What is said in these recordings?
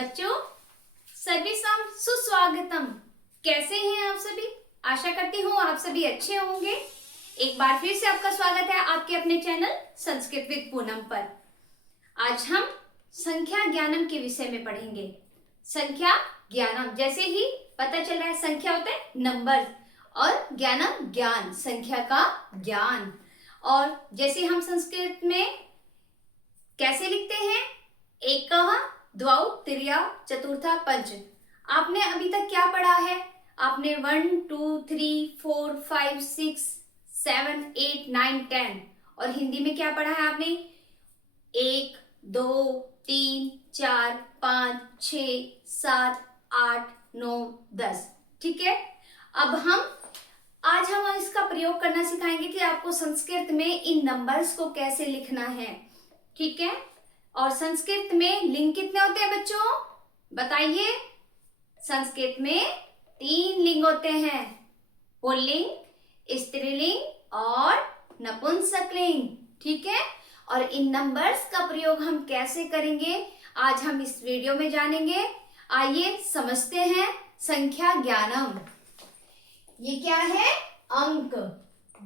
बच्चों, सर्वेषां सुस्वागतम। कैसे हैं आप सभी? आशा करती हूँ आप सभी अच्छे होंगे। एक बार फिर से आपका स्वागत है आपके अपने चैनल संस्कृत विद पूनम पर। आज हम संख्या ज्ञानम के विषय में पढ़ेंगे। संख्या ज्ञानम, जैसे ही पता चल रहा है, संख्या होता है नंबर और ज्ञानम ज्ञान, संख्या का ज्ञान। और जैसे हम संस्कृत में कैसे लिखते हैं, एकः द्वौ त्रिया चतुर्था पंच। आपने अभी तक क्या पढ़ा है? आपने 1 2 3 4 5 6 7 8 9 10 और हिंदी में क्या पढ़ा है आपने? 1 2 3 4 5 6 7 8 9 10। ठीक है, अब आज हम इसका प्रयोग करना सिखाएंगे कि आपको संस्कृत में इन नंबर्स को कैसे लिखना है। ठीक है, और संस्कृत में लिंग कितने होते हैं बच्चों? बताइए। संस्कृत में 3 लिंग होते हैं, पुल्लिंग, स्त्रीलिंग और नपुंसकलिंग। ठीक है, और इन नंबर्स का प्रयोग हम कैसे करेंगे आज हम इस वीडियो में जानेंगे। आइए समझते हैं संख्या ज्ञानम। ये क्या है? अंक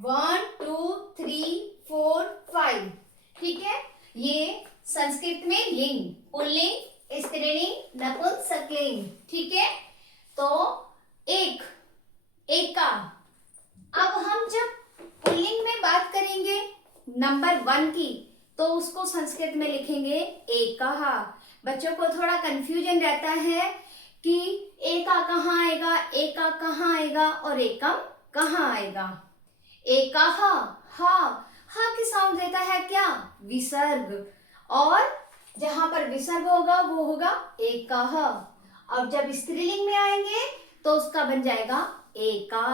1 2 3 4 5। ठीक है, ये संस्कृत में लिंग, पुल्लिंग, स्त्रीलिंग, नपुंसकलिंग। ठीक है, तो एक, एका। अब हम जब पुल्लिंग में बात करेंगे नंबर 1 की, तो उसको संस्कृत में लिखेंगे एकः। बच्चों को थोड़ा कंफ्यूजन रहता है कि एका कहाँ आएगा, एका कहाँ आएगा और एकम कहाँ आएगा। एकः, हा की साउंड देता है क्या? विसर्ग, और जहां पर विसर्ग होगा वो होगा एकः। अब जब स्त्रीलिंग में आएंगे तो उसका बन जाएगा एका,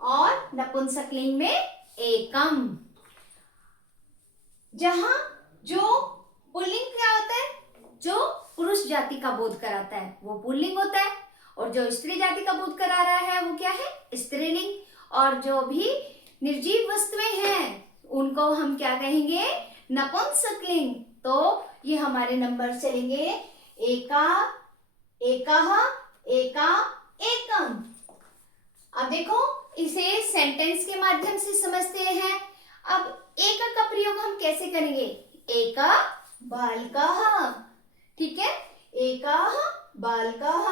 और नपुंसकलिंग में एकम। जहां जो पुल्लिंग क्या होता है, जो पुरुष जाति का बोध कराता है वो पुल्लिंग होता है, और जो स्त्री जाति का बोध करा रहा है वो क्या है? स्त्रीलिंग। और जो भी निर्जीव वस्तुएं हैं उनको हम क्या कहेंगे? नपुंसकलिंग। तो ये हमारे नंबर चलेंगे एका, एकः, एका, एकम। अब देखो, इसे सेंटेंस के माध्यम से समझते हैं। अब एक का प्रयोग हम कैसे करेंगे? एका बालकः। ठीक है, एकः बालकः।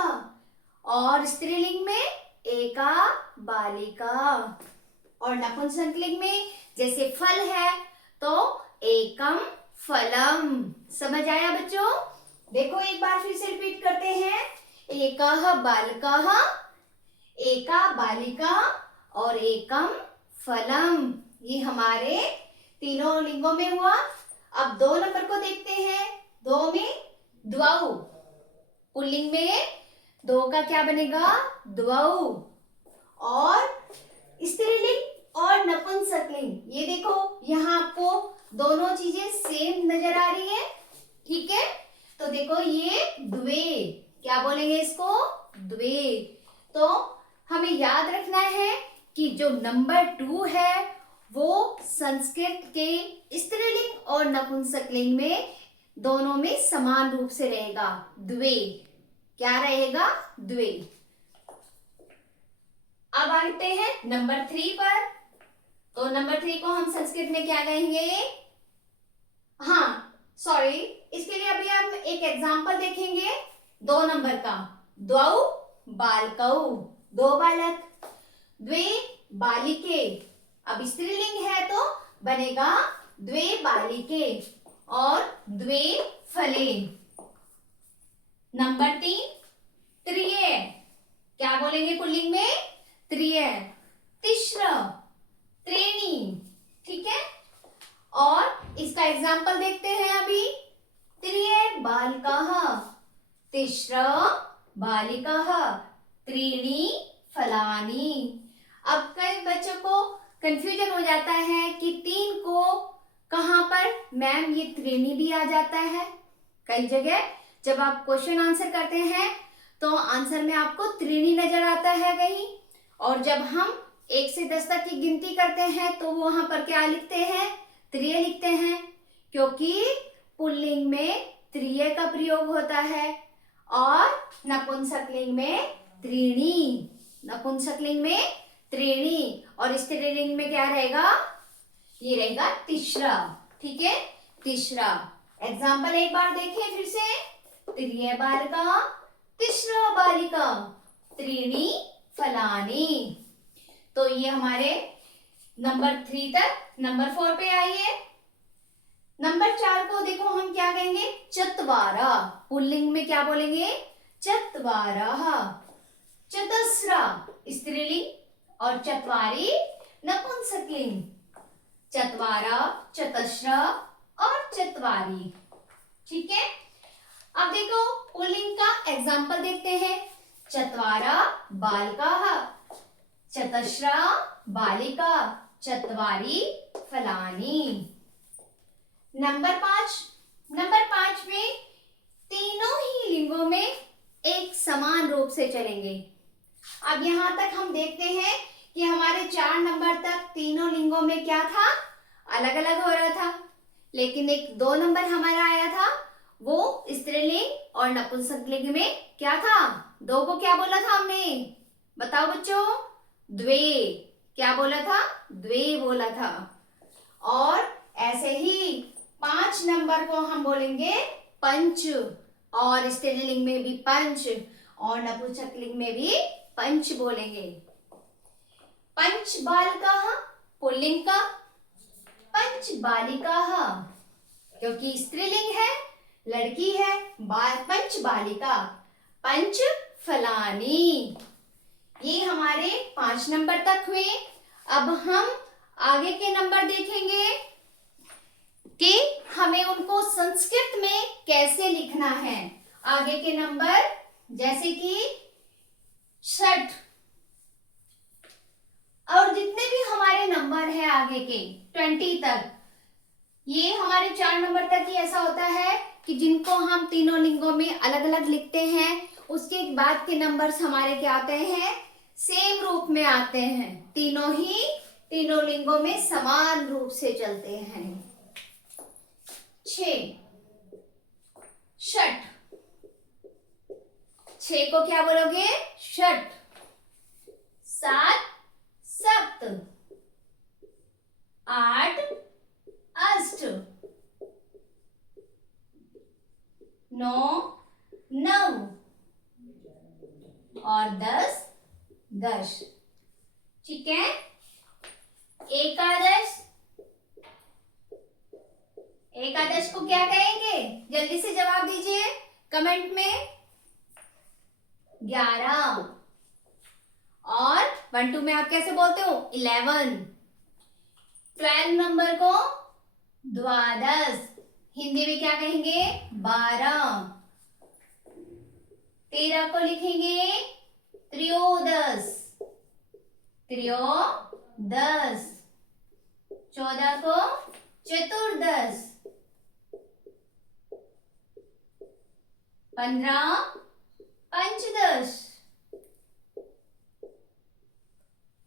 और स्त्रीलिंग में एका बालिका। और नपुंसकलिंग में जैसे फल है तो एकम फलम। समझ आया बच्चों? देखो एक बार फिर से रिपीट करते हैं। एकः बालकः, एका बालिका और एकम फलम। ये हमारे तीनों लिंगों में हुआ। अब 2 नंबर को देखते हैं। 2 में द्वौ, पुल्लिंग में 2 का क्या बनेगा? द्वौ। और स्त्रीलिंग और नपुंसकलिंग, ये देखो यहाँ आपको दोनों चीजें सेम नजर आ रही है। ठीक है, तो देखो ये द्वे, क्या बोलेंगे इसको? द्वे। तो हमें याद रखना है कि जो नंबर 2 है वो संस्कृत के स्त्रीलिंग और नपुंसकलिंग में दोनों में समान रूप से रहेगा, द्वे। क्या रहेगा? द्वे। अब आते हैं नंबर 3 पर। तो नंबर 3 को हम संस्कृत में क्या कहेंगे? सॉरी, इसके लिए अभी हम एक एग्जांपल देखेंगे 2 नंबर का। द्वौ बालकौ, 2 बालक। द्वे बालिके, अब स्त्रीलिंग है तो बनेगा द्वे बालिके। और द्वे फले। नंबर 3 त्रिये, क्या बोलेंगे पुल्लिंग में? त्रिय। तिस्र, त्रीणि। ठीक है, और इसका एग्जाम्पल देखते हैं अभी। त्रिय बालकः, तिस्र बालिकः, त्रीणि फलानि। अब कई बच्चों को कंफ्यूजन हो जाता है कि 3 को कहां पर मैम ये त्रीणि भी आ जाता है। कई जगह जब आप क्वेश्चन आंसर करते हैं तो आंसर में आपको त्रीणि नजर आता है कहीं, और जब हम 1 से 10 तक की गिनती करते हैं तो वहां पर क्या लिखते हैं? त्रिय लिखते हैं, क्योंकि पुल्लिंग में त्रिय का प्रयोग होता है और नपुंसकलिंग में त्रीणी, नपुंसकलिंग में त्रीणी, और स्त्रीलिंग में क्या रहेगा, ये रहेगा तिश्रा। ठीक है, तिश्रा। एग्जाम्पल एक बार देखें फिर से। त्रिय बालिका, तिश्रा बालिका, त्रीणी फलानी। तो ये हमारे नंबर 3 तक। नंबर 4 पे आइए। नंबर 4 को देखो हम क्या कहेंगे, चत्वारा। पुल्लिंग में क्या बोलेंगे, चत्वारः। चतस्रा स्त्रीलिंग और चत्वारी नपुंसकलिंग। चत्वारा, चतस्र और चत्वारी। ठीक है, अब देखो पुल्लिंग का एग्जाम्पल देखते हैं। चत्वारा बालकाः, चतस्रा बालिका, चत्वारी फलानी। नंबर 5 में तीनों ही लिंगों में एक समान रूप से चलेंगे। अब यहां तक हम देखते हैं कि हमारे 4 नंबर तक तीनों लिंगों में क्या था, अलग अलग हो रहा था, लेकिन एक 2 नंबर हमारा आया था, वो स्त्रीलिंग और नपुंसकलिंग में क्या था, 2 को क्या बोला था हमने, बताओ बच्चों, द्वे। क्या बोला था, द्वे बोला था। और ऐसे ही 5 नंबर को हम बोलेंगे पंच, और स्त्रीलिंग में भी पंच और नपुंसकलिंग में भी पंच बोलेंगे। पंच बालिकाः पुल्लिंग का, पंच बालिकाः क्योंकि स्त्रीलिंग है, लड़की है, पंच बालिका, पंच फलानी। ये हमारे 5 नंबर तक हुए। अब हम आगे के नंबर देखेंगे कि हमें उनको संस्कृत में कैसे लिखना है। आगे के नंबर जैसे कि 60 और जितने भी हमारे नंबर है आगे के 20 तक, ये हमारे 4 नंबर तक ही ऐसा होता है कि जिनको हम तीनों लिंगों में अलग अलग लिखते हैं, उसके बाद के नंबर्स हमारे क्या आते हैं, सेम रूप में आते हैं। तीनों लिंगों में समान रूप से चलते हैं। 6 षट, 6 को क्या बोलोगे, षट। 7 सप्त, 8 अष्ट, 9 नव और 10 दश। ठीक है, एकादश, एकादश को क्या कहेंगे, जल्दी से जवाब दीजिए कमेंट में। 11 और 1 2 में आप कैसे बोलते हो, 11। 12 नंबर को द्वादश, हिंदी में क्या कहेंगे, 12। 13 को लिखेंगे त्रयोदश, त्रयोदश। 14 को चतुर्दश। 15 पंचदश।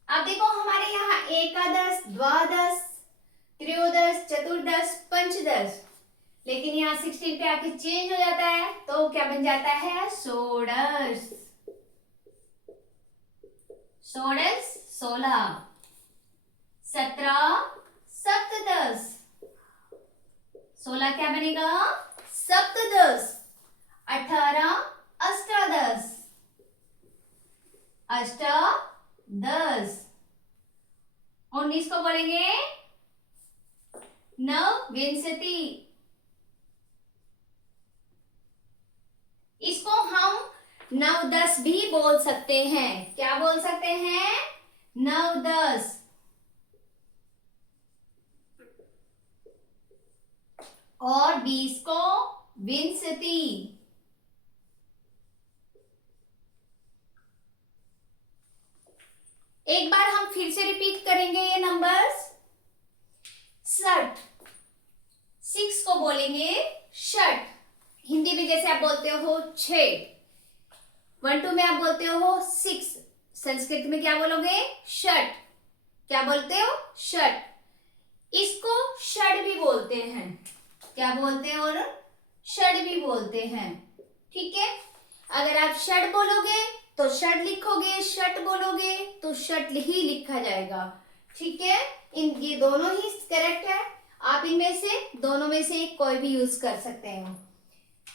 अब देखो हमारे यहाँ एकादश, द्वादश, त्रयोदश, चतुर्दश, पंचदश, लेकिन यहाँ 16 पे आके चेंज हो जाता है, तो क्या बन जाता है, षोडश। षोडश 16। 17 सप्तदश, 16 क्या बनेगा, सप्तदश। 18 अष्टादश, अष्टादश। 19 को बोलेंगे नवविंशति। इसको हम 9 10 भी बोल सकते हैं। क्या बोल सकते हैं, 9 10। और 20 को विंशति। एक बार हम फिर से रिपीट करेंगे ये नंबर्स। 60, 6 को बोलेंगे षट, हिंदी में जैसे आप बोलते हो 6। 1 2 में आप बोलते हो 6, संस्कृत में क्या बोलोगे, षट। क्या बोलते हो, षट। इसको षड भी बोलते हैं। क्या बोलते हैं, और षड भी बोलते हैं। ठीक है, अगर आप षट बोलोगे तो षट लिखोगे, षट बोलोगे तो षट ही लिखा जाएगा। ठीक है, ये दोनों ही करेक्ट है। आप इनमें से दोनों में से एक कोई भी यूज कर सकते हैं।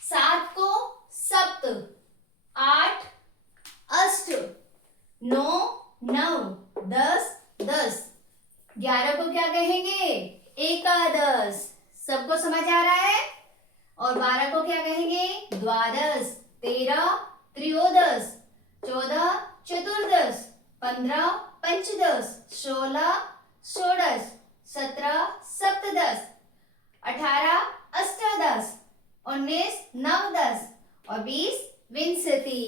7 को सप्त, 8 अष्ट, 9 नव, 10 10। 11 को क्या कहेंगे? एकादश। सबको समझ आ रहा है? और 12 को क्या कहेंगे? द्वादश। 13 त्रयोदश, 14 चतुर्दश, 15 पंचदश, 16 षोडश, 17 सप्तदश, 18 अष्टादश, 19 नवदश और 20 विंशति।